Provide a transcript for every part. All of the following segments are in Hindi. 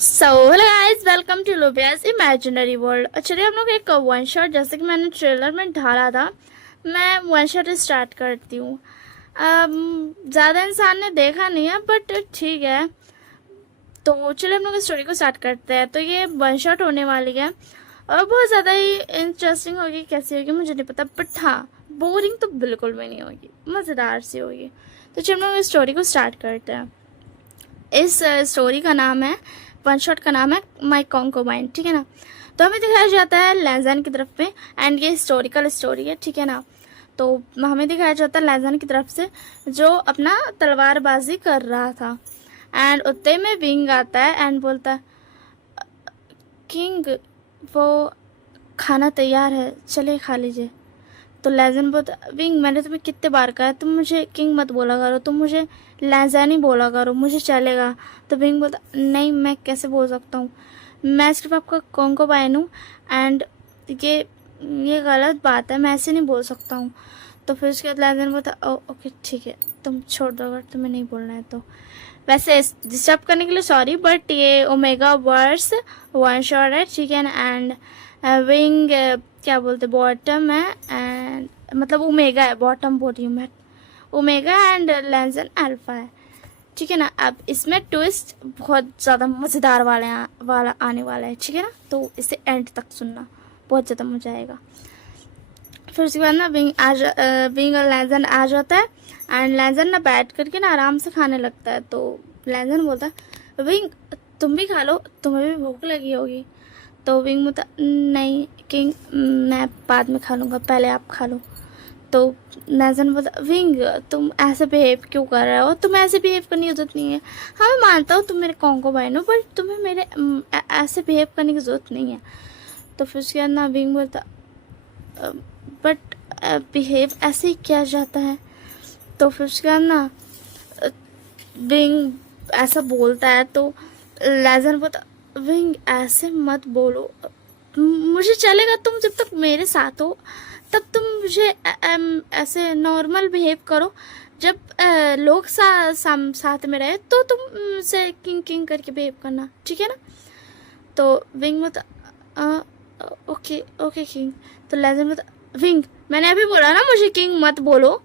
So hello guys, welcome to Lobia's imaginary world. चलिए हम लोग एक वन शॉट, जैसे कि मैंने ट्रेलर में ढाला था, मैं वन शॉट स्टार्ट करती हूँ। ज़्यादा इंसान ने देखा नहीं है, बट ठीक है। तो चलिए हम लोग स्टोरी को स्टार्ट करते हैं। तो ये वन शॉट होने वाली है और बहुत ज़्यादा ही इंटरेस्टिंग होगी। कैसी होगी मुझे नहीं पता, बट हाँ, बोरिंग तो बिल्कुल भी नहीं होगी, मज़ेदार सी होगी। तो चलिए हम लोग स्टोरी को स्टार्ट करते हैं। इस स्टोरी का नाम है, वन शॉट का नाम है माई कॉन्कोबाइन, ठीक है ना। तो हमें दिखाया जाता है लैजान की तरफ पे, एंड ये हिस्टोरिकल स्टोरी है, ठीक है ना। तो हमें दिखाया जाता है लैजान की तरफ से, जो अपना तलवारबाजी कर रहा था। एंड उतने में विंग आता है एंड बोलता है, किंग वो खाना तैयार है, चले खा लीजिए। तो लैजन बोलता, विंग मैंने तुम्हें कितने बार कहा है तुम मुझे किंग मत बोला करो, तुम मुझे लैजन ही बोला करो, मुझे चलेगा। तो विंग बोलता, नहीं मैं कैसे बोल सकता हूँ, मैं सिर्फ आपका कॉन्कोबाइन हूँ एंड ये गलत बात है, मैं ऐसे नहीं बोल सकता हूँ। तो फिर उसके बाद लैजन बोलता, ओ ओके ठीक है, तुम छोड़ दो अगर तुम्हें नहीं बोलना है तो। वैसे डिस्टर्ब करने के लिए सॉरी, बट ये ओमेगा वर्स वन शॉट है, ठीक है ना। एंड विंग क्या बोलते बॉटम है, एंड मतलब ओमेगा है, बॉटम बोल रही हूँ मैं, ओमेगा एंड लेंजन अल्फा है, ठीक है ना। अब इसमें ट्विस्ट बहुत ज़्यादा मज़ेदार वाला आने वाला है, ठीक है ना। तो इसे एंड तक सुनना, बहुत ज़्यादा मजा आएगा। फिर उसके बाद ना विंग और लेंजन आ जाता है एंड लेंजन ना बैठ करके ना आराम से खाने लगता है। तो लेंजन बोलता है, विंग तुम भी खा लो, तुम्हें भी भूख लगी होगी। तो विंग बोलता, नहीं किंग मैं बाद में खा लूँगा, पहले आप खा लो। तो लेंजन बोलता, विंग तुम ऐसे बिहेव क्यों कर रहे हो, तुम्हें ऐसे बिहेव करने की जरूरत नहीं है। हाँ मैं मानता हूँ तुम मेरे कॉन्कोबाइन हो, बट तुम्हें मेरे ऐसे बिहेव करने की ज़रूरत नहीं है। तो फिर उसके बाद ना विंग बोलता, बट बिहेव ऐसे ही किया जाता है। तो फिर उसके बाद ना विंग ऐसा बोलता है। तो लेजर बोलता, विंग ऐसे मत बोलो, मुझे चलेगा, तुम जब तक मेरे साथ हो तब तुम मुझे ऐसे नॉर्मल बिहेव करो, जब लोग साथ में रहे तो तुम से किंग किंग करके बिहेव करना, ठीक है ना। तो विंग बोलता, ओके ओके किंग। तो लेजर बोलता, विंग मैंने अभी बोला ना मुझे किंग मत बोलो।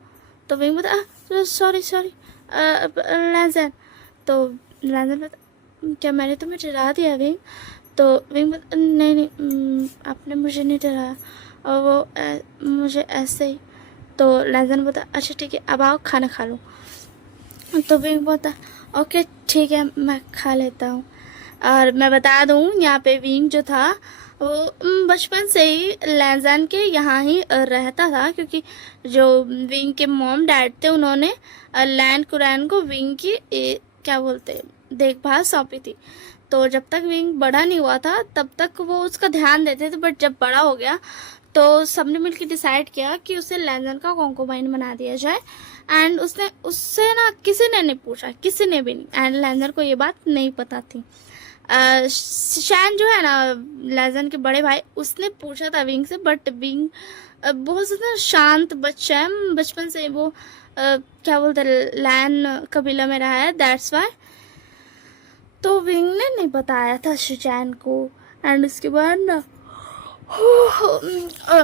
तो विंग बोलता, सॉरी सॉरी लेजर। तो लेजर बोलता, क्या मैंने तुम्हें डरा दिया विंग। तो विंग बोलता, नहीं नहीं आपने मुझे नहीं डराया, और वो मुझे ऐसे ही। तो लेजर बोलता, अच्छा ठीक है अब आओ खाना खा लो। तो विंग बोलता, ओके ठीक है मैं खा लेता हूँ। और मैं बता दूँ यहाँ पे विंग जो था वो बचपन से ही लैजान के यहाँ ही रहता था, क्योंकि जो विंग के मॉम डैड थे उन्होंने लैंड कुरैन को विंग की क्या बोलते देखभाल सौंपी थी। तो जब तक विंग बड़ा नहीं हुआ था तब तक वो उसका ध्यान देते थे, बट जब बड़ा हो गया तो सबने मिलकर डिसाइड किया कि उसे लैंजन का कॉन्कोबाइन बना दिया जाए। एंड उसने उससे ना किसी ने नहीं पूछा, किसी ने भी नहीं, एंड लैंजन को ये बात नहीं पता थी। शैन जो है ना लेजन के बड़े भाई, उसने पूछा था विंग से, बट विंग बहुत ज़्यादा शांत बच्चा है, बचपन से वो क्या बोलते लैन कबीला में रहा है, दैट्स वाई। तो विंग ने नहीं बताया था शैन को। एंड उसके बाद ना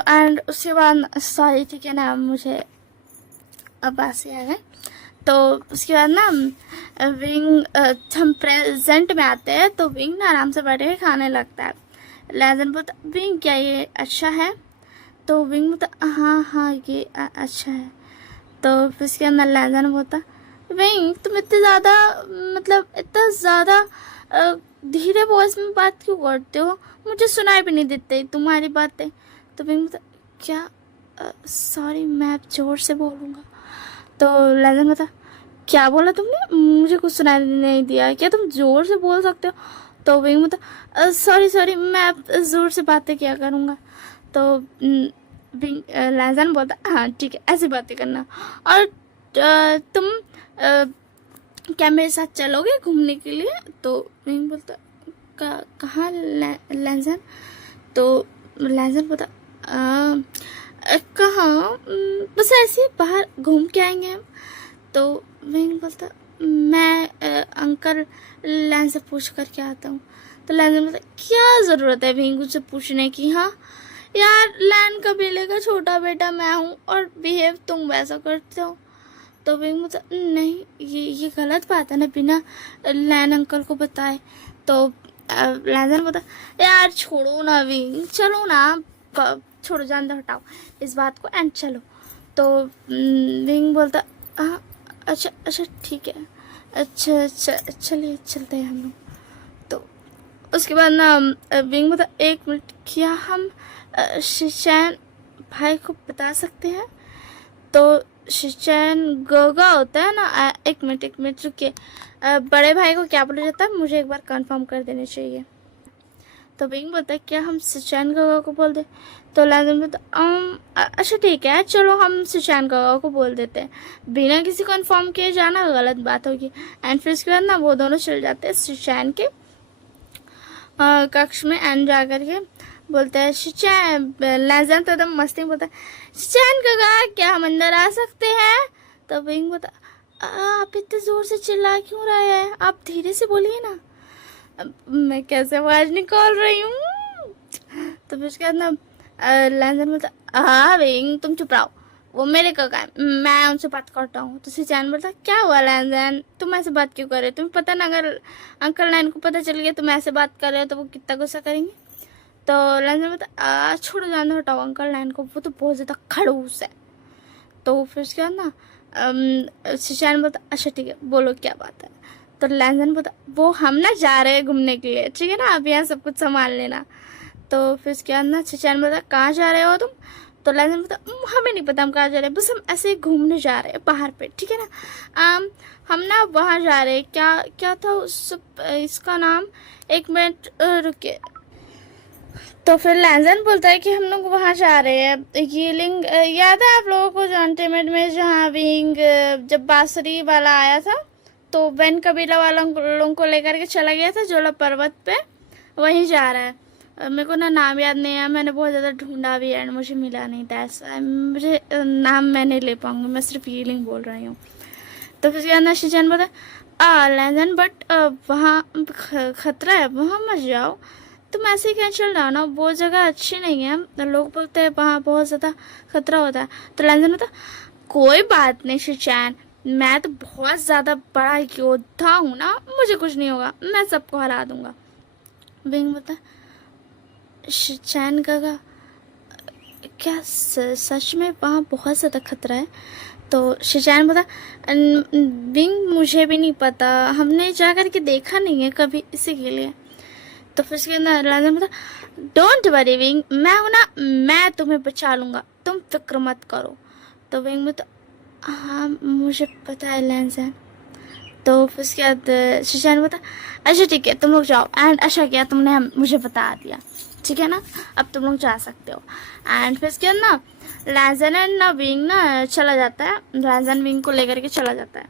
एंड उसके बाद सॉरी ठीक है ना, मुझे अब बात आ गए। तो उसके बाद ना विंग हम प्रेजेंट में आते हैं। तो विंग ना आराम से बैठे खाने लगता है। लेजन बोलता, विंग क्या ये अच्छा है। तो विंग बोलता, हाँ हाँ ये अच्छा है। तो फिर उसके अंदर लेजन बोलता, विंग तुम इतने ज़्यादा मतलब इतना ज़्यादा धीरे वॉइस में बात क्यों करते हो, मुझे सुनाई भी नहीं देते तुम्हारी बातें। तो विंग बोलता, क्या सॉरी मैं अब जोर से बोलूँगा। तो लेजन बोलता, क्या बोला तुमने, मुझे कुछ सुनाई नहीं दिया, क्या तुम जोर से बोल सकते हो। तो विंग बोलता, सॉरी सॉरी मैं अब जोर से बातें क्या करूँगा। तो विंग लेजन बोलता, हाँ ठीक है ऐसी बातें करना, और तुम क्या मेरे साथ चलोगे घूमने के लिए। तो विंग बोलता, कहाँ लेजन। तो लेजन बोलता, कहाँ बस ऐसे ही बाहर घूम के आएंगे हम। तो विंग बोलता, मैं अंकल लैन से पूछ कर के आता हूँ। तो लैन ने बताया क्या ज़रूरत है विंग से पूछने की। हाँ यार, लैन कबीले का छोटा बेटा मैं हूँ और बिहेव तुम वैसा करते हो। तो विंग मुझे नहीं, ये गलत बात है ना, बिना लैन अंकल को बताए। तो लैन बोला यार छोड़ो ना विंग, चलो ना, छोड़ो, जान दो, हटाओ इस बात को एंड चलो। तो विंग बोलता हाँ अच्छा अच्छा ठीक है, अच्छा अच्छा चलिए चलते हैं हम लोग। तो उसके बाद ना विंग बोलता एक मिनट, क्या हम शिचैन भाई को बता सकते हैं? तो शिचैन गोगा होता है ना, एक मिनट रुकिए, बड़े भाई को क्या बोला जाता है मुझे एक बार कंफर्म कर देना चाहिए। तो विंग बोलता है क्या हम शिचैन गोगा को बोल दे? तो लाजम बोलता अच्छा ठीक है, चलो हम शिचैन गोगा को बोल देते हैं, बिना किसी कंफर्म किए जाना गलत बात होगी। एंड फिर उसके बाद ना वो दोनों चल जाते हैं शिचैन के कक्ष में एंड जा करके बोलता है शिचैन, लाजम तो एकदम मस्ती में बोलता है शिचैन गोगा क्या हम अंदर आ सकते हैं? तो विंग बोलता आप इतने जोर से चिल्ला क्यों रहे हैं, आप धीरे से बोलिए ना, मैं कैसे आवाज निकाल रही हूँ। तो फिर उसके बाद ना लैंजन बोलता हाँ विंग तुम चुप रहो, वो मेरे काका है, मैं उनसे बात करता हूँ। तो शिचैन बोलता क्या हुआ लैंजन, तुम ऐसे बात क्यों कर रहे हो? तुम्हें पता ना अगर अंकल लैन को पता चल गया तुम ऐसे बात कर रहे हो तो वो कितना गुस्सा करेंगे। तो लैंजन बोलता छोड़ो, जान दो, हटाओ अंकल लैन को, वो तो बहुत ज़्यादा खड़ूस है। तो फिर उसके बाद ना शिचैन बोलता अच्छा ठीक है बोलो क्या बात है। तो लैंजन बोलता वो हम ना जा रहे हैं घूमने के लिए, ठीक है ना, आप यहाँ सब कुछ संभाल लेना। तो फिर उसके बाद ना शिचैन बोलता कहाँ जा रहे हो तुम? तो लैंजन बोलता हमें नहीं पता हम कहाँ जा रहे हैं, बस हम ऐसे ही घूमने जा रहे हैं बाहर पे, ठीक है ना, हम ना वहाँ जा रहे हैं, क्या क्या था इसका नाम, एक मिनट रुकिए। तो फिर लैंजन बोलता है कि हम लोग वहाँ जा रहे हैं, ये लिंग याद है आप लोगों को जो अल्टीमेट में जहाँ विंग जब बांसुरी वाला आया था तो वेन कबीला वालों लोगों को लेकर के चला गया था जोला पर्वत पे, वहीं जा रहा है। मेरे को ना नाम याद नहीं है, मैंने बहुत ज़्यादा ढूंढा भी एंड मुझे मिला नहीं था, ऐसा मुझे नाम मैं नहीं ले पाऊंगी, मैं सिर्फ ये लिंग बोल रही हूँ। तो फिर उसके बाद शिचैन बोला लैंजन बट वहाँ खतरा है, वहाँ मत जाओ, तुम ऐसे ही कहीं चल रहा ना, वो जगह अच्छी नहीं है, लोग बोलते हैं वहाँ बहुत ज़्यादा खतरा होता है। तो लैंजन बोलता कोई बात नहीं शिचैन, मैं तो बहुत ज़्यादा बड़ा योद्धा हूँ ना, मुझे कुछ नहीं होगा, मैं सबको हरा दूंगा। विंग बोलता शिचैन काका क्या सच में वहाँ बहुत ज़्यादा खतरा है? तो शिचैन बोला विंग मुझे भी नहीं पता, हमने जा कर के देखा नहीं है कभी, इसी के लिए। तो फिर उसके अंदर लैंजन बोला डोंट वरी विंग, मैं हूं ना, मैं तुम्हें बचा लूँगा, तुम फिक्र मत करो। तो विंग में तो हाँ मुझे पता है लैंजन। तो फिर उसके बाद शिचैन बोला अच्छा ठीक है तुम लोग जाओ, एंड अच्छा किया तुमने मुझे बता दिया, ठीक है ना, अब तुम लोग जा सकते हो। एंड फिर उसके बाद ना लैंजन एंड ना विंग ना चला जाता है, लैंजन विंग को लेकर के चला जाता है,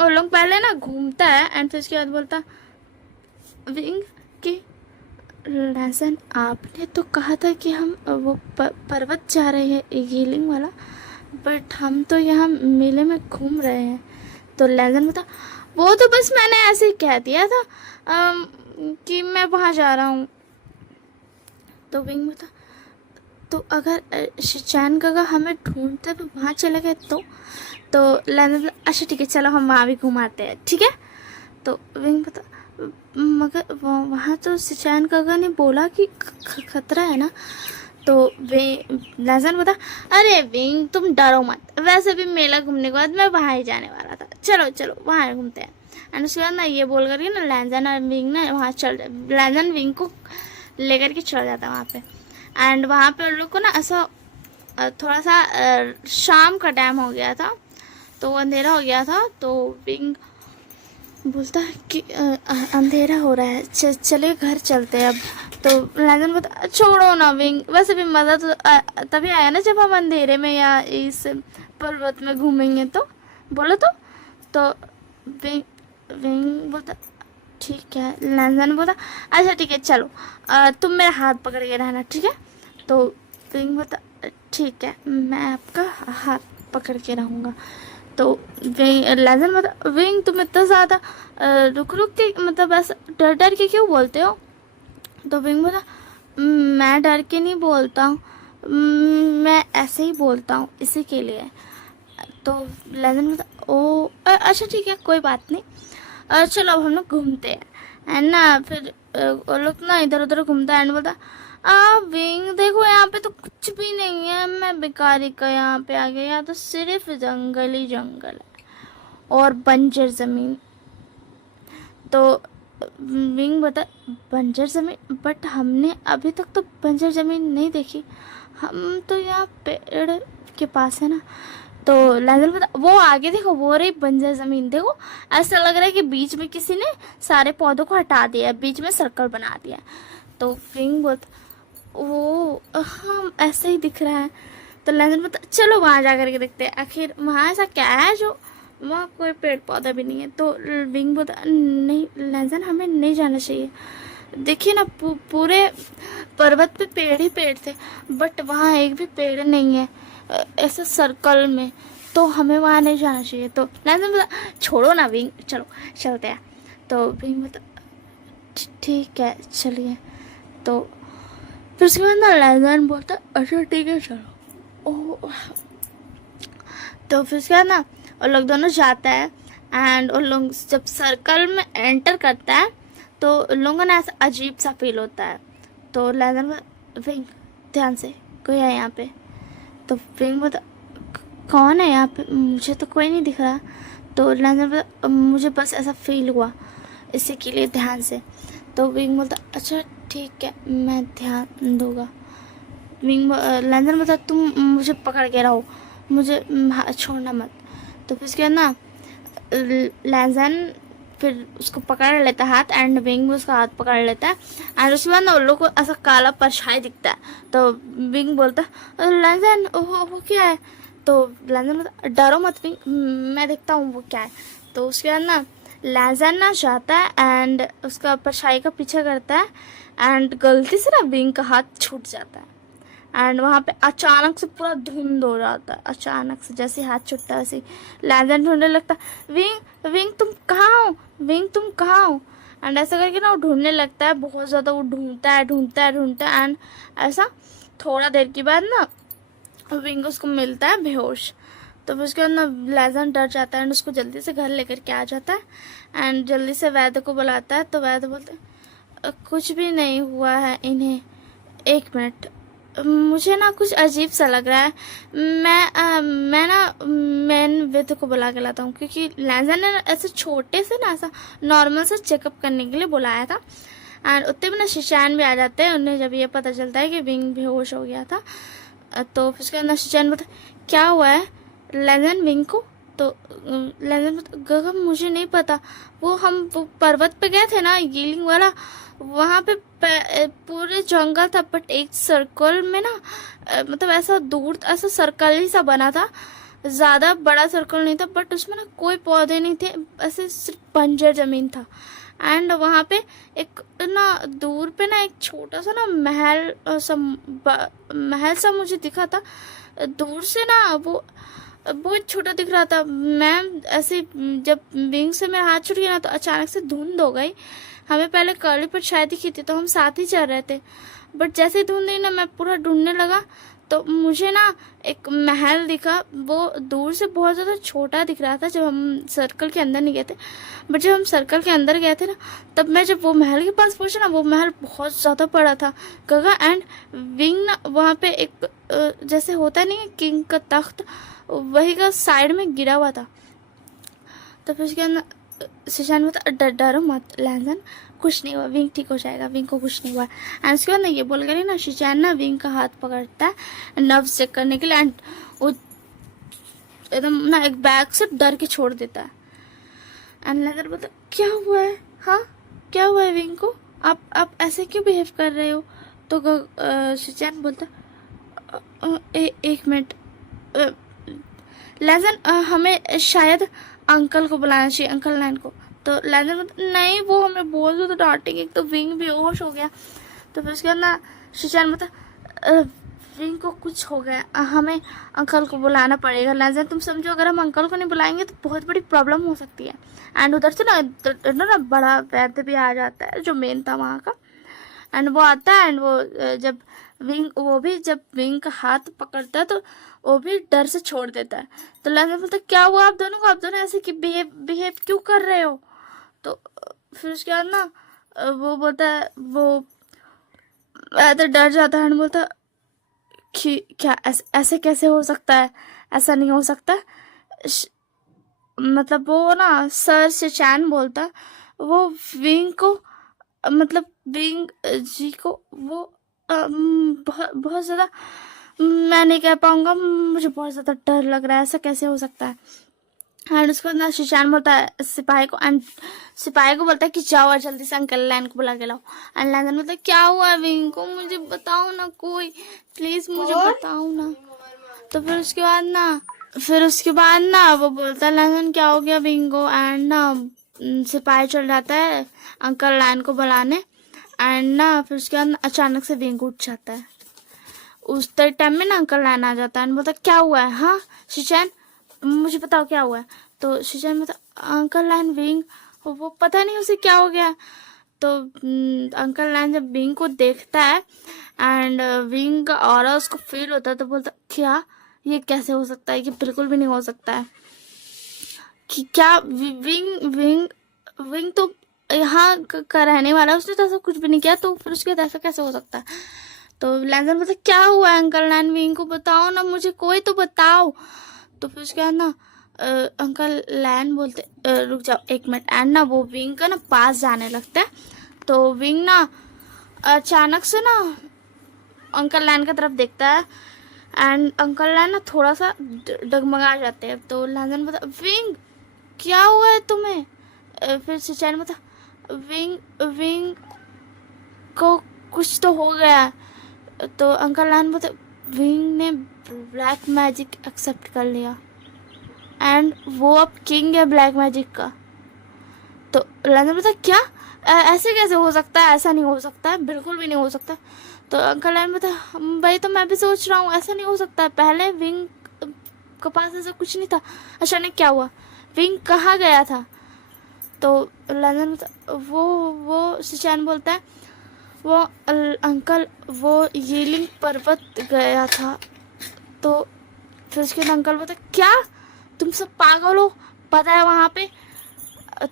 और लोग पहले ना घूमता है एंड फिर उसके बाद बोलता विंग कि लैंजन आपने तो कहा था कि हम वो पर्वत जा रहे हैं हीलिंग वाला, बट हम तो यहाँ मेले में घूम रहे हैं। तो लैंजन बोलता वो तो बस मैंने ऐसे ही कह दिया था कि मैं वहाँ जा रहा हूँ। तो विंग बोलता तो अगर शिचैन काका हमें ढूंढते हुए वहाँ चले गए तो लैंजन अच्छा ठीक है चलो हम वहाँ भी घुमाते हैं, ठीक है। तो विंग बोलता मगर वहाँ तो शिचैन काका ने बोला कि खतरा है ना। तो लैंजन बोला अरे विंग तुम डरो मत, वैसे भी मेला घूमने के बाद मैं वहाँ ही जाने वाला था, चलो चलो वहाँ घूमते हैं। एंड उसके बाद ना ये बोल करके ना लैंजन और विंग ना वहाँ लैंजन विंग को लेकर के चला जाता है वहाँ पे। एंड वहाँ पे उन लोग को ना ऐसा थोड़ा सा शाम का टाइम हो गया था, तो अंधेरा हो गया था। तो विंग बोलता है कि अंधेरा हो रहा है, चले घर चलते हैं अब। तो लैंजन बोलता छोड़ो ना विंग, वैसे भी मज़ा तो तभी आया ना जब हम अंधेरे में या इस पर्वत में घूमेंगे, तो बोलो तो विंग बोलता ठीक है। लैंजन बोला अच्छा ठीक है चलो तुम मेरा हाथ पकड़ के रहना, ठीक है। तो विंग बोलता ठीक है मैं आपका हाथ पकड़ के रहूँगा। तो लेजन मतलब विंग तुम इतना ज़्यादा रुक रुक के मतलब ऐसा डर डर के क्यों बोलते हो? तो विंग बोला मैं डर के नहीं बोलता हूँ, मैं ऐसे ही बोलता हूँ इसी के लिए। तो लेजन बोला ओ अच्छा ठीक है कोई बात नहीं, चलो अब हम लोग घूमते हैं है ना। फिर वो लोग ना इधर उधर घूमता है एंड बोलता विंग देखो यहाँ पे तो कुछ भी नहीं है, मैं बेकारी का यहाँ पे आ गया, यहाँ तो सिर्फ जंगल ही जंगल है और बंजर ज़मीन। तो विंग बता बंजर ज़मीन, बट हमने अभी तक तो बंजर ज़मीन नहीं देखी, हम तो यहाँ पेड़ के पास है ना। तो लेजर बता वो आगे देखो वो रही बंजर ज़मीन, देखो ऐसा लग रहा है कि बीच में किसी ने सारे पौधों को हटा दिया, बीच में सर्कल बना दिया। तो विंग बोलता वो हाँ ऐसे ही दिख रहा है। तो लेजर बता चलो वहाँ जा करके देखते हैं आखिर वहाँ ऐसा क्या है जो वहाँ कोई पेड़ पौधा भी नहीं है। तो विंग बोलता नहीं लेजर हमें नहीं जाना चाहिए, देखिए ना पूरे पर्वत पे पेड़ ही पेड़ थे, बट वहाँ एक भी पेड़ नहीं है ऐसे सर्कल में, तो हमें वहाँ नहीं जाना चाहिए। तो लेजर बोला छोड़ो ना विंग चलो चलते हैं। तो विंग बोलता ठीक है चलिए। तो फिर उसके बाद ना लेजर बोलता अच्छा ठीक है चलो। ओह तो फिर उसके बाद ना और लोग दोनों जाता है एंड उन लोग जब सर्कल में एंटर करता है तो उन लोगों ने ऐसा अजीब सा फील होता है। तो लेजर विंग ध्यान से कोई है यहाँ पे। तो विंग बोलता कौन है यहाँ पे, मुझे तो कोई नहीं दिख रहा। तो लेजर बोलता मुझे बस ऐसा फील हुआ इसी के लिए ध्यान से। तो विंग बोलता अच्छा ठीक है मैं ध्यान दूंगा। विंग लेजर बोलता तुम मुझे पकड़ के रहो, मुझे छोड़ना मत। तो फिर उसके बाद ना लेजर फिर उसको पकड़ लेता है हाथ एंड विंग भी उसका हाथ पकड़ लेता है एंड उसके बाद ना उन लोग को ऐसा काला परछाई दिखता है। तो विंग बोलता लेजर वो क्या है। तो लेजर बोलता डरो मत विंग मैं देखता हूँ वो क्या है। तो उसके बाद ना लेजर ना जाता है एंड उसका परछाई का पीछा करता है एंड गलती से ना विंग का हाथ छूट जाता है एंड वहाँ पे अचानक से पूरा धुंध हो जाता है। अचानक से जैसे हाथ छूटता है वैसे लेजर ढूंढने लगता है विंग विंग तुम कहाँ हो, विंग तुम कहाँ हो। एंड ऐसा करके ना वो ढूंढने लगता है बहुत ज़्यादा, वो ढूंढता है एंड ऐसा थोड़ा देर के बाद ना विंग उसको मिलता है बेहोश। तो फिर उसके बाद ना लेजर डर जाता है एंड उसको जल्दी से घर लेकर के आ जाता है एंड जल्दी से वैद्य को बुलाता है। तो वैद्य बोलते कुछ भी नहीं हुआ है इन्हें, एक मिनट मुझे ना कुछ अजीब सा लग रहा है, मैं ना मैन विद को बुला के लाता हूँ, क्योंकि लेजर ने ऐसे छोटे से ना ऐसा नॉर्मल से चेकअप करने के लिए बुलाया था एंड उतने में ना शिशान भी आ जाते हैं। उन्हें जब ये पता चलता है कि विंग बेहोश हो गया था तो फिर उसके बाद ना शिशान बोलता क्या हुआ है लेजर विंग को। तो लेजर बोलता मुझे नहीं पता, वो पर्वत पे गए थे ना यीलिंग वाला, वहाँ पे पूरे जंगल था बट एक सर्कल में ना मतलब ऐसा दूर ऐसा सर्कल ही सा बना था, ज़्यादा बड़ा सर्कल नहीं था बट उसमें ना कोई पौधे नहीं थे, ऐसे सिर्फ बंजर ज़मीन था एंड वहाँ पे एक ना दूर पे ना एक छोटा सा ना महल सा मुझे दिखा था दूर से ना, वो बहुत छोटा दिख रहा था। मैं ऐसे जब विंग से मेरा हाथ छूट गया ना तो अचानक से धुंध हो गई, हमें पहले कर्ली पर शायद दिखी थी तो हम साथ ही चल रहे थे बट जैसे ही धुंध हुई ना मैं पूरा ढूंढने लगा तो मुझे ना एक महल दिखा, वो दूर से बहुत ज़्यादा छोटा दिख रहा था जब हम सर्कल के अंदर नहीं गए थे, बट जब हम सर्कल के अंदर गए थे ना तब मैं जब वो महल के पास पहुंचा ना वो महल बहुत ज़्यादा बड़ा था गगा एंड विंग ना वहाँ पे एक जैसे होता नहीं है किंग का तख्त वही का साइड में गिरा हुआ था। तो फिर उसके अंदर शिशान में डरो मत लेजर कुछ नहीं हुआ, विंग ठीक हो जाएगा, विंग को कुछ नहीं हुआ। एंड उसके बाद ना ये बोल कर ना शिशान ना विंग का हाथ पकड़ता है नर्व्स चेक करने के लिए एंड वो एकदम ना एक बैग से डर के छोड़ देता है एंड लेजर बोलता क्या हुआ है, हाँ क्या हुआ है विंग को, आप ऐसे क्यों बिहेव कर रहे हो। तो शिशान बोलता एक मिनट लेजर हमें शायद अंकल को बुलाना चाहिए, अंकल नाइन को। तो लेजर नहीं वो हमें बोल दो तो डांटेंगे, एक तो विंग बेहोश हो गया। तो फिर उसके बाद ना शिशान विंग को कुछ हो गया, हमें अंकल को बुलाना पड़ेगा। लैजन तुम समझो, अगर हम अंकल को नहीं बुलाएंगे तो बहुत बड़ी प्रॉब्लम हो सकती है। एंड उधर से ना बड़ा वैद्य भी आ जाता है जो मेन था वहाँ का। एंड वो आता है एंड जब जब विंग का हाथ पकड़ता है तो वो भी डर से छोड़ देता है। तो लैजन बोलता है क्या हुआ आप दोनों को, आप दोनों ऐसे कि बिहेव क्यों कर रहे हो। तो फिर उसके बाद ना वो बोलता है, वो वैद्य डर जाता है एंड बोलता है कि क्या ऐसे कैसे हो सकता है, ऐसा नहीं हो सकता। मतलब वो ना सर से चैन बोलता है, वो विंग को मतलब विंग जी को वो बहुत बहुत ज़्यादा, मैं नहीं कह पाऊंगा, मुझे बहुत ज़्यादा डर लग रहा है, ऐसा कैसे हो सकता है। एंड उसको ना शिशान बोलता है सिपाही को, एंड सिपाही को बोलता है कि जाओ और जल्दी से अंकल लैन को बुला के लाओ। एंड लैन बोलता है क्या हुआ विंग को, मुझे बताओ ना, कोई प्लीज मुझे बताओ ना। तो फिर उसके बाद ना वो बोलता है लैन क्या हो गया विंग को। एंड ना सिपाही चल जाता है अंकल लैन को बुलाने। एंड ना फिर उसके बाद अचानक से विंग उठ जाता है। उस टाइम में ना अंकल लैन आ जाता है एंड बोलता क्या हुआ है, हाँ शिशान मुझे बताओ क्या हुआ है। तो शिशान बोलता अंकल लैन विंग, वो पता नहीं उसे क्या हो गया। तो अंकल लैन जब विंग को देखता है एंड विंग का ऑरा उसको फील होता है तो बोलता क्या ये कैसे हो सकता है, ये बिल्कुल भी नहीं हो सकता है कि क्या विंग विंग विंग तो यहाँ का रहने वाला, उसने तो ऐसा कुछ भी नहीं किया, तो फिर उसके बाद ऐसा कैसे हो सकता है। तो लैंजन बोलता क्या हुआ अंकल लैन विंग को बताओ ना, मुझे कोई तो बताओ। तो फिर उसके बाद ना अंकल लैन बोलते रुक जाओ एक मिनट। एंड ना वो विंग का ना पास जाने लगता है। तो विंग ना अचानक से ना अंकल लैन की तरफ देखता है एंड अंकल लैन ना थोड़ा सा डगमगा जाते हैं। तो लैंजन बोलता विंग क्या हुआ है तुम्हें। फिर सिचैन बोलता विंग को कुछ तो हो गया। तो अंकल लैन बोलते विंग ने ब्लैक मैजिक एक्सेप्ट कर लिया एंड वो अब किंग है ब्लैक मैजिक का। तो लैंडर बोलता क्या ऐसे कैसे हो सकता है, ऐसा नहीं हो सकता है, बिल्कुल भी नहीं हो सकता। तो अंकल लैंडर बोलता भाई तो मैं भी सोच रहा हूँ ऐसा नहीं हो सकता है, पहले विंग के पास ऐसा कुछ नहीं था, अचानक क्या हुआ, विंग कहाँ गया था। तो लैंडर बोलता वो सिचैन बोलता है वो अंकल वो यीलिंग पर्वत गया था। तो फिर उसके बाद अंकल बोलता क्या तुम सब पागल हो, पता है वहाँ पे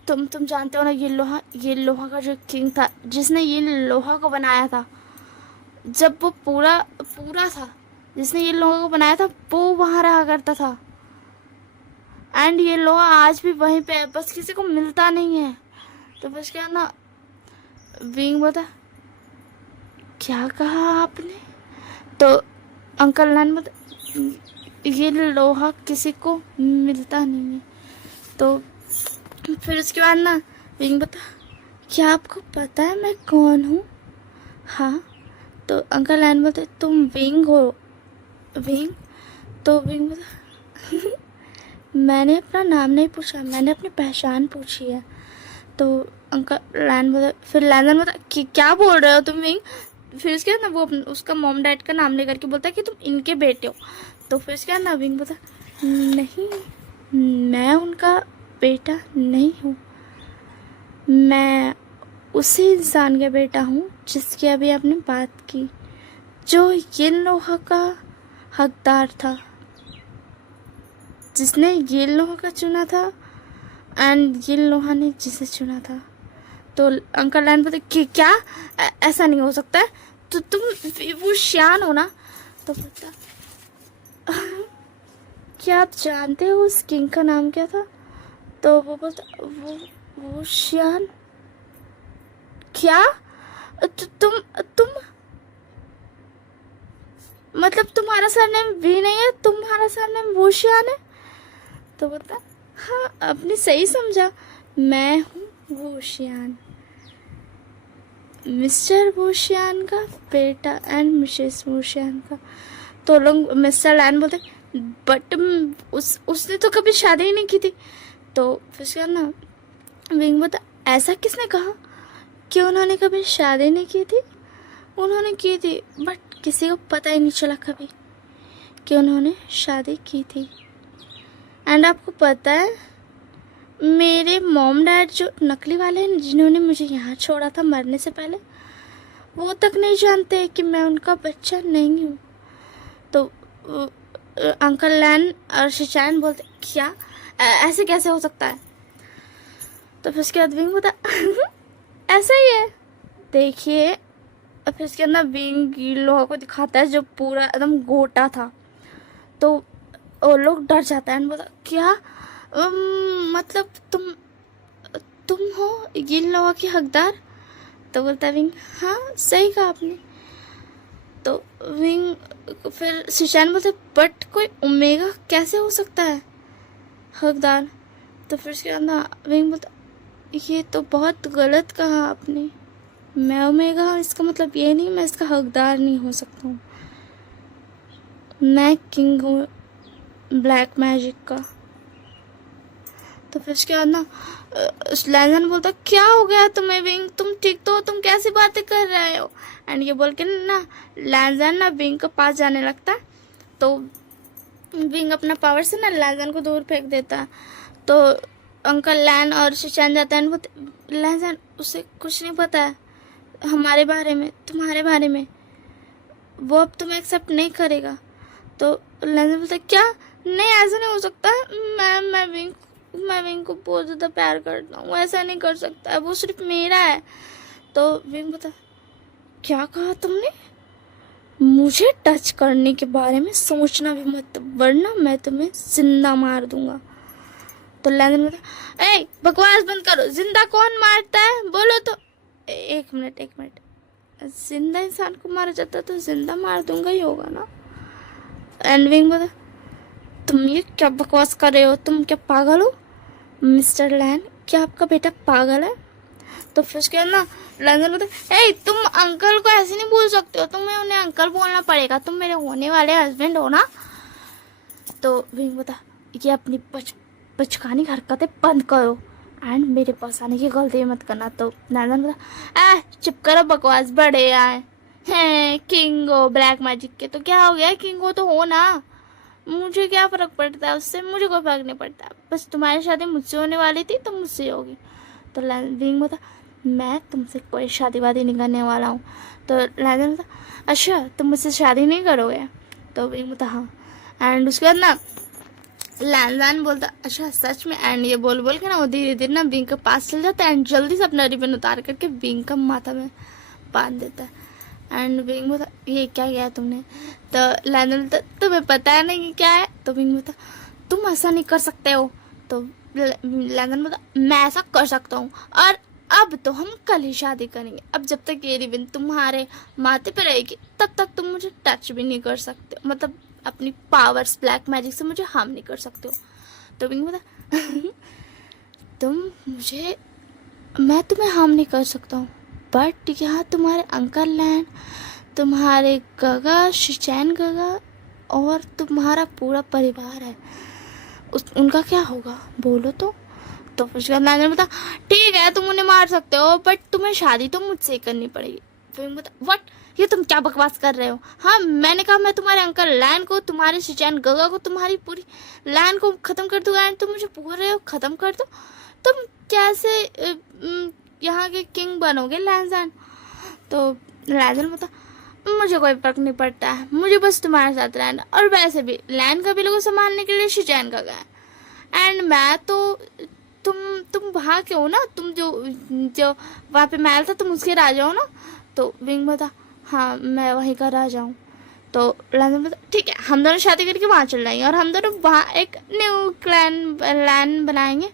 तुम जानते हो ना ये लोहा का जो किंग था जिसने ये लोहा को बनाया था, जब वो पूरा था जिसने ये लोहा को बनाया था वो वहाँ रहा करता था एंड ये लोहा आज भी वहीं पे है, बस किसी को मिलता नहीं है। तो बस क्या ना विंग बोलता क्या कहा आपने। तो अंकल लैन बोलता ये लोहा किसी को मिलता नहीं है। तो फिर उसके बाद ना विंग बता क्या आपको पता है मैं कौन हूँ। हाँ। तो अंकल लैन बोलते तुम विंग हो। विंग। तो विंग बता मैंने अपना नाम नहीं पूछा, मैंने अपनी पहचान पूछी है। तो अंकल लैन बोलते फिर लैन बोलता कि क्या बोल रहे हो तुम विंग। फिर उसके बाद ना वो उसका मॉम डैड का नाम लेकर के बोलता है कि तुम इनके बेटे हो। तो फिर उसके बाद ना विंग बोलता नहीं मैं उनका बेटा नहीं हूँ, मैं उसी इंसान का बेटा हूँ जिसकी अभी आपने बात की, जो ये लोहा का हकदार था, जिसने ये लोहा का चुना था एंड ये लोहा ने जिसे चुना था। तो अंकल लैन बोलते कि क्या ऐसा नहीं हो सकता है, तो तुम वो श्यान हो ना। तो बोलता क्या आप जानते हो उस किंग का नाम क्या था। तो वो बोलता वो श्यान क्या तुम मतलब तुम्हारा सरनेम भी नहीं है, तुम्हारा सरनेम वो श्यान है। तो बोलता हाँ आपने सही समझा, मैं हूँ वो श्यान, मिस्टर वोशियान का बेटा एंड मिसेस वोशियान का। तो लोग मिस्टर लैन बोलते बट उसने तो कभी शादी ही नहीं की थी। तो फिर ना विंग बोलता ऐसा किसने कहा कि उन्होंने कभी शादी नहीं की थी। उन्होंने की थी, बट किसी को पता ही नहीं चला कभी कि उन्होंने शादी की थी। एंड आपको पता है, मेरे मॉम डैड जो नकली वाले हैं, जिन्होंने मुझे यहाँ छोड़ा था मरने से पहले, वो तक नहीं जानते कि मैं उनका बच्चा नहीं हूँ। तो अंकल लैन और शिचान बोलते क्या, ऐसे कैसे हो सकता है? तो फिर उसके बाद विंग बोलता ऐसा ही है, देखिए। और फिर उसके अंदर विंग लोगों को दिखाता है जो पूरा एकदम गोटा था। तो वो लोग डर जाता है। बोलता क्या, मतलब तुम हो गिल लोगों के हकदार? तो बोलता है विंग हाँ सही कहा आपने। तो विंग फिर शिशान बोलते बट कोई ओमेगा कैसे हो सकता है हकदार? तो फिर उसके अंदर विंग बोलता ये तो बहुत गलत कहा आपने, मैं ओमेगा हूँ, इसका मतलब ये नहीं मैं इसका हकदार नहीं हो सकता हूँ। मैं किंग हूँ ब्लैक मैजिक का। तो फिर उसके बाद ना लैंजन बोलता क्या हो गया तुम्हें विंग, तुम ठीक तो हो, तुम कैसी बातें कर रहे हो? एंड ये बोल के ना लैंजन ना विंग के पास जाने लगता है। तो विंग अपना पावर से ना लैंजन को दूर फेंक देता है। तो अंकल लैन और शिचान जाता है। बोलते लैंजन उसे कुछ नहीं पता है हमारे बारे में, तुम्हारे बारे में, वो अब तुम्हें एक्सेप्ट नहीं करेगा। तो लैंजन बोलता क्या, नहीं ऐसा नहीं हो सकता, मैं विंग को बहुत ज़्यादा प्यार करता हूँ, ऐसा नहीं कर सकता है, वो सिर्फ मेरा है। तो विंग बता क्या कहा तुमने, मुझे टच करने के बारे में सोचना भी मत, वरना मैं तुम्हें जिंदा मार दूंगा। तो लैंजन बता ए बकवास बंद करो, जिंदा कौन मारता है बोलो तो। एक मिनट, जिंदा इंसान को मारा जाता तो जिंदा मार दूंगा ही होगा ना। एंड विंग बता तुम ये क्या बकवास कर रहे हो, तुम क्या पागल हो मिस्टर लैन, क्या आपका बेटा पागल है? तो फिर उसके बाद ना लैंजन बोलता ए तुम अंकल को ऐसे नहीं बोल सकते हो, तुम्हें उन्हें अंकल बोलना पड़ेगा, तुम मेरे होने वाले हस्बैंड हो ना। तो विंग बता ये अपनी बचकानी हरकतें बंद करो एंड मेरे पास आने की गलती मत करना। तो लैंजन बोलता चुप करो बकवास, बड़े आए हैं किंग हो ब्लैक मैजिक के, तो क्या हो गया, किंग हो तो हो ना, मुझे क्या फ़र्क पड़ता है उससे, मुझे कोई फ़र्क नहीं पड़ता, बस तुम्हारी शादी मुझसे होने वाली थी तो मुझसे होगी। तो विंग बोलता मैं तुमसे कोई शादी वादी नहीं करने वाला हूँ। तो लैंजन बोलता अच्छा तुम मुझसे शादी नहीं करोगे? तो विंग बोलता हाँ। एंड उसके बाद ना लैंजन बोलता अच्छा सच में। एंड ये बोल के ना वो धीरे धीरे ना विंग के पास चल जाता है एंड जल्दी से अपना रिबन उतार करके विंग का माथा में बांध देता है। एंड विंग बोलता ये क्या किया तुमने? तो लैंजन बोलता तुम्हें पता है नहीं कि क्या है? तो विंग बोलता तुम ऐसा नहीं कर सकते हो। तो लैंजन बोलता मैं ऐसा कर सकता हूँ, और अब तो हम कल ही शादी करेंगे, अब जब तक ये रिबन तुम्हारे माथे पे रहेगी तब तक तुम मुझे टच भी नहीं कर सकते हो, मतलब अपनी पावर्स ब्लैक मैजिक से मुझे हार्म नहीं कर सकते हो। तो विंग बोलता मैं तुम्हें हार्म नहीं कर सकता हूँ, बट यहाँ तुम्हारे अंकल लैन, तुम्हारे गगा शिचैन गगा और तुम्हारा पूरा परिवार है, उनका क्या होगा बोलो तो। तो फिर मैंने बता ठीक है तुम उन्हें मार सकते हो बट तुम्हें शादी तो मुझसे ही करनी पड़ेगी। फिर बता व्हाट, ये तुम क्या बकवास कर रहे हो? हाँ मैंने कहा मैं तुम्हारे अंकल लैन को, तुम्हारे शिचैन गगा को, तुम्हारी पूरी लैन को ख़त्म कर दूँगा एंड तुम मुझे बोल रहे हो ख़त्म कर दो, तुम कैसे यहाँ के किंग बनोगे लैंजन? तो लैंजन बता मुझे कोई फर्क नहीं पड़ता है, मुझे बस तुम्हारे साथ रहना, और वैसे भी लैन का भी लोगों संभालने के लिए शिचैन का गया एंड मैं तो तुम वहाँ के हो ना, तुम जो वहाँ पे महल था तुम उसके राजा हो ना। तो विंग बता हाँ मैं वहीं का राजा हूँ। तो लैंजन बता ठीक है हम दोनों शादी करके वहाँ चल जाएंगे और हम दोनों वहाँ एक न्यू लैन बनाएंगे,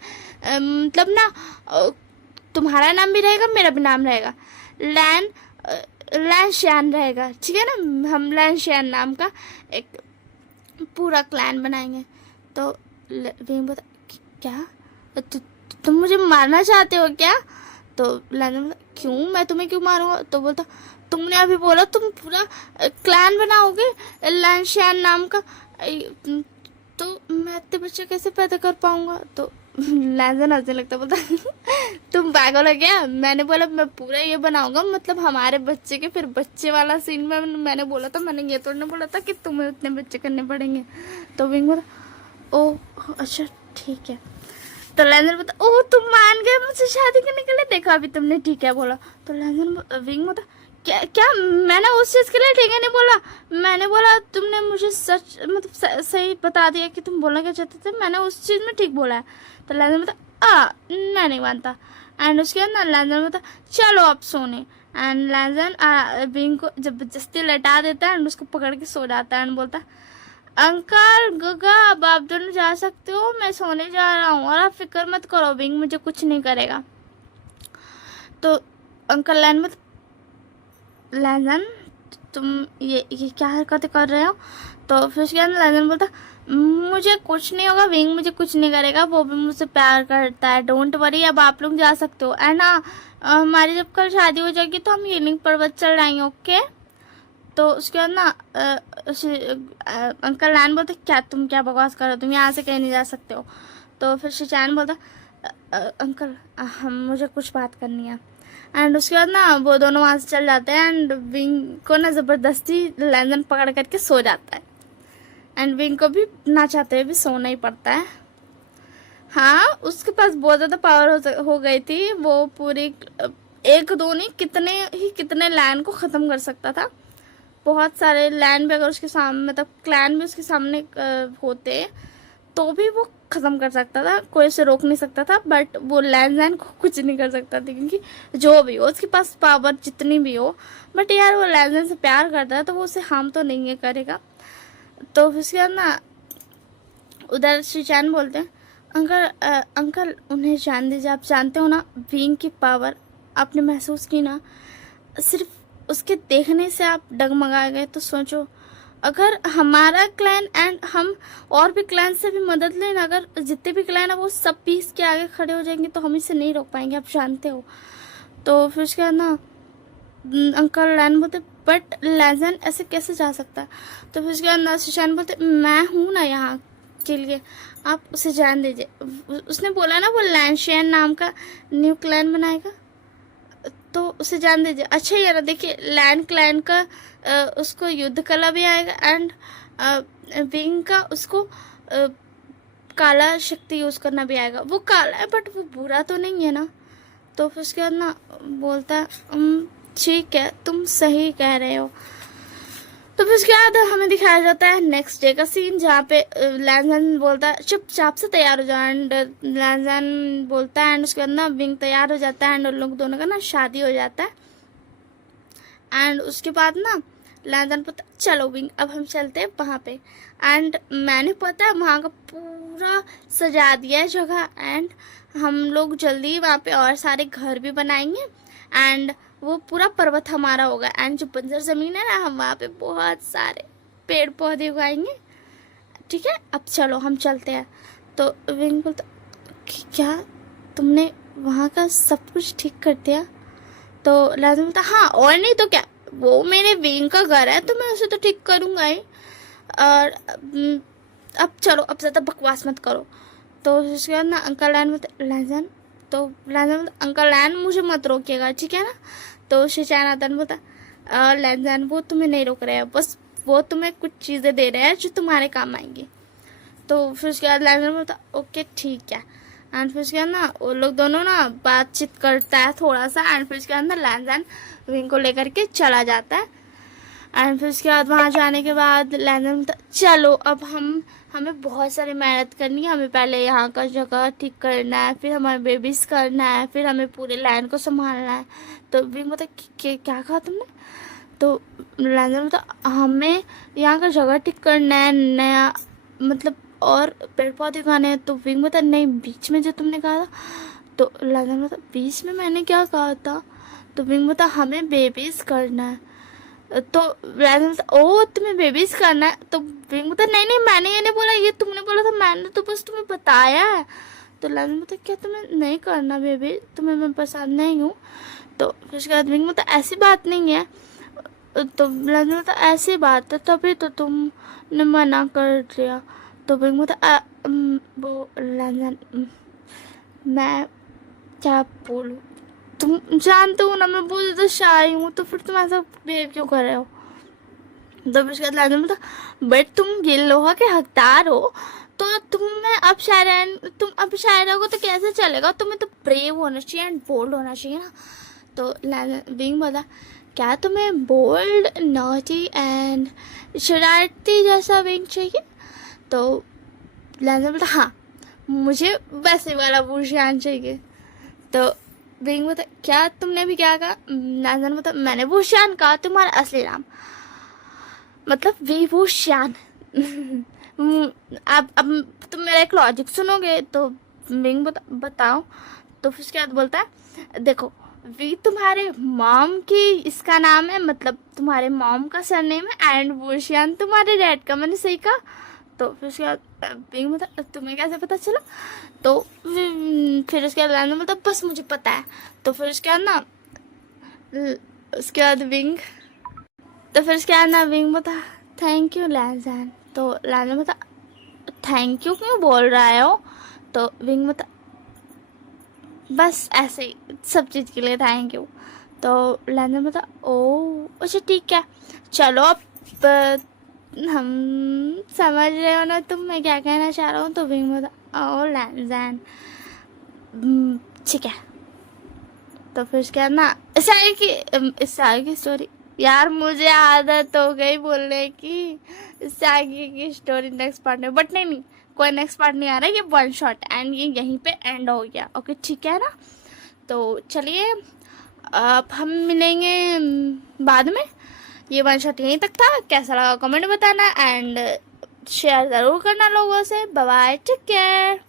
मतलब ना तुम्हारा नाम भी रहेगा मेरा भी नाम रहेगा, लैन शियान रहेगा, ठीक है ना, हम लैन शियान नाम का एक पूरा क्लैन बनाएंगे। तो विंग बता क्या तुम मुझे मारना चाहते हो क्या? तो लैंजन बोला क्यों, मैं तुम्हें क्यों मारूंगा? तो बोलता तुमने अभी बोला तुम पूरा क्लैन बनाओगे लैन शियान नाम का, तो मैं इतने बच्चे कैसे पैदा कर पाऊंगा? तो लैंजन हंसने लगता, बोलता तुम पागल हो क्या? मैंने बोला मैं पूरा ये बनाऊंगा, मतलब हमारे बच्चे के फिर बच्चे वाला सीन में मैंने बोला था, मैंने ये तो नहीं बोला था कि तुम्हें उतने बच्चे करने पड़ेंगे। तो विंग बोला ओ अच्छा ठीक है। तो लैंजन बोलता ओ तुम मान गए मुझसे शादी करने के लिए, देखा अभी तुमने ठीक है बोला। तो लैंजन विंग बोलता क्या क्या, मैंने उस चीज़ के लिए ठीक है नहीं बोला, मैंने बोला तुमने मुझे सच मतलब सही बता दिया कि तुम बोलना क्या चाहते थे, मैंने उस चीज़ में ठीक बोला है। तो लैंजन बोलता मैं नहीं मानता। एंड उसके बाद ना लैंजन बोलता चलो अब सोने। एंड लैंजन विंग को जबरदस्ती लेटा देता है एंड उसको पकड़ के सो जाता है एंड बोलता अंकल गगा अब आप दोनों जा सकते हो, मैं सोने जा रहा हूँ और आप फिक्र मत करो, विंग मुझे कुछ नहीं करेगा। तो अंकल लैंजन तुम ये क्या हरकतें कर रहे हो? तो फिर उसके बाद लैंजन बोलता मुझे कुछ नहीं होगा, विंग मुझे कुछ नहीं करेगा, वो भी मुझसे प्यार करता है, डोंट वरी, अब आप लोग जा सकते हो। एंड हाँ हमारी जब कल शादी हो जाएगी तो हम हीलिंग पर्वत चल जाएंगे, ओके। तो उसके बाद ना अंकल लैन बोलते क्या बकवास कर रहे हो, तुम यहाँ से कहीं नहीं जा सकते हो। तो फिर शिचैन बोलता अंकल हम मुझे कुछ बात करनी है। एंड उसके बाद ना वो दोनों वहाँ से चल जाते हैं एंड विंग को ना ज़बरदस्ती लैंजन पकड़ करके सो जाता है एंड विंग को भी ना चाहते हुए भी सोना ही पड़ता है। हाँ उसके पास बहुत ज़्यादा पावर हो गई थी, वो पूरी एक दो नहीं कितने लैंड को ख़त्म कर सकता था। बहुत सारे लैंड भी अगर उसके सामने मतलब क्लैन भी उसके सामने होते तो भी वो ख़त्म कर सकता था, कोई उसे रोक नहीं सकता था। बट वो लैंड को कुछ नहीं कर सकता था क्योंकि जो भी हो उसके पास पावर जितनी भी हो, बट यार वो लैंड से प्यार करता है तो वो उसे हार्म तो नहीं है करेगा। तो उसके बाद ना उधर शिचैन बोलते हैं अंकल उन्हें जान दीजिए, आप जानते हो ना विंग की पावर, आपने महसूस की ना, सिर्फ उसके देखने से आप डगमगा गए। तो सोचो अगर हमारा क्लैन एंड हम और भी क्लैन से भी मदद लें, अगर जितने भी क्लैन है वो सब भी इसके आगे खड़े हो जाएंगे तो हम इसे नहीं रोक पाएंगे, आप जानते हो। तो फिर उसके बाद ना अंकल लैन बोलते बट लैजन ऐसे कैसे जा सकता है? तो फिर उसके बाद ना शिशान बोलते मैं हूँ ना यहाँ के लिए, आप उसे जान दीजिए। उसने बोला ना वो लैंशियन नाम का न्यू क्लैन बनाएगा तो उसे जान दीजिए। अच्छा यार देखिए लैंड क्लैन का उसको युद्ध कला भी आएगा एंड विंग का उसको काला शक्ति यूज़ करना भी आएगा। वो काला है बट वो बुरा तो नहीं है ना। तो फिर उसके बाद ना बोलता है ठीक है तुम सही कह रहे हो। तो फिर उसके बाद हमें दिखाया जाता है नेक्स्ट डे का सीन जहाँ पे लैंजन बोलता है चुपचाप से तैयार हो जाओ एंड लैंजन बोलता है एंड उसके बाद ना विंग तैयार हो जाता है एंड उन लोग दोनों का ना शादी हो जाता है। एंड उसके बाद ना लैंजन पता चलो विंग अब हम चलते हैं वहाँ पे। एंड मैंने पता है वहाँ का पूरा सजा दिया है जगह एंड हम लोग जल्दी वहाँ पे और सारे घर भी बनाएंगे एंड वो पूरा पर्वत हमारा होगा एंड जो बंजर ज़मीन है ना हम वहाँ पे बहुत सारे पेड़ पौधे उगाएंगे, ठीक है। अब चलो हम चलते हैं। तो विंग बोलता क्या तुमने वहाँ का सब कुछ ठीक कर दिया? तो लैंजन बोलता हाँ और नहीं तो क्या, वो मेरे विंग का घर है तो मैं उसे तो ठीक करूँगा ही। और अब चलो अब ज़्यादा बकवास मत करो। तो उसके बाद ना अंकल लैन बोलते लैंजन, तो लैंजन बोलता अंकल लैन मुझे मत रोकिएगा ठीक है ना। तो शिचैन आता है बोलता लैंजन वो तुम्हें नहीं रोक रहे हैं, बस वो तुम्हें कुछ चीज़ें दे रहे हैं जो तुम्हारे काम आएंगी। तो फिर उसके बाद लैंजन बोलता ओके ठीक है। एंड फिर उसके बाद ना वो लोग दोनों ना बातचीत करता है थोड़ा सा एंड फिर उसके बाद ना लैंजन विंग को लेकर के चला जाता है। एंड फिर उसके बाद वहाँ जाने के बाद लैंजन बोलता चलो अब हमें बहुत सारी मेहनत करनी है, हमें पहले यहाँ का जगह ठीक करना है, फिर हमें बेबीज करना है, फिर हमें पूरे लैंड को संभालना है। तो विंग बोलता क्या कहा तुमने? तो लैंजन बोलता हमें यहाँ का जगह ठीक करना है, नया मतलब और पेड़ पौधे उगाने हैं। तो विंग बोलता नहीं बीच में जो तुमने कहा था। तो लैंजन बोलता बीच में मैंने क्या कहा था? तो विंग बोलता हमें बेबीज करना है। तो लैंजन बोलता ओ तुम्हें बेबीज करना है? तो विंग बोलता नहीं मैंने ये नहीं बोला, ये तुमने बोला था, मैंने तो बस तुम्हें बताया है। तो लैंजन बोलता क्या तुम्हें नहीं करना बेबी, तुम्हें मैं पसंद नहीं हूँ? तो फिर उसके बाद विंग बोलता ऐसी बात नहीं है। तो लैंजन बोलता ऐसी बात है तभी तो तुमने मना कर दिया। तो विंग बोलता वो लैंजन मैं क्या बोलूँ, तुम जानते हो ना मैं बहुत ज़्यादा शाय हूँ, तो फिर तुम ऐसा बिहेव क्यों कर रहे हो। तो फिर उसके बाद लाजम में था, बट तुम ये लोहा के हकदार हो, तो तुम अब शायर रहोगे तो कैसे चलेगा, तुम्हें तो ब्रेव होना चाहिए एंड बोल्ड होना चाहिए ना। तो विंग बोला, क्या तुम्हें बोल्ड, नॉटी एंड शरारती जैसा विंग चाहिए। तो लाजम बोला, हाँ मुझे वैसे वाला बुशियान चाहिए। तो विंग बोला, क्या तुमने भी क्या कहा। लाजम बोला, मैंने बुशियान कहा, तुम्हारा असली नाम मतलब विभूषण। अब तुम मेरा एक लॉजिक सुनोगे। तो विंग बताओ। तो फिर उसके बाद बोलता है, देखो वी तुम्हारे मॉम की इसका नाम है, मतलब तुम्हारे मॉम का सरनेम है, एंड वुशियान तुम्हारे डैड का। मैंने सही कहा। तो फिर उसके बाद विंग बता, तुम्हें कैसे पता चला। तो फिर उसके बाद लैंडन बोलता, बस मुझे पता है। तो फिर उसके बाद ना उसके बाद विंग तो फिर उसके बाद ना विंग बता, थैंक यू लैंजन। तो लैंजन बता, थैंक यू क्यों बोल रहा है हो। तो विंग बता, बस ऐसे ही सब चीज़ के लिए थैंक यू। तो लैंजन बता, ओ अच्छा ठीक है, चलो अब हम समझ रहे हो ना तुम मैं क्या कहना चाह रहा हूँ। तो विंग बता, ओ लैंजन ठीक है। तो फिर उसके बाद ना इस आगे की स्टोरी, यार मुझे आदत हो गई बोलने की, इससे आगे की स्टोरी नेक्स्ट पार्ट में, बट नहीं कोई नेक्स्ट पार्ट नहीं आ रहा है, ये वन शॉट एंड ये यहीं पे एंड हो गया। ओके ठीक है ना। तो चलिए अब हम मिलेंगे बाद में। ये वन शॉट यहीं तक था। कैसा लगा कमेंट बताना एंड शेयर ज़रूर करना लोगों से। Bye bye, take care.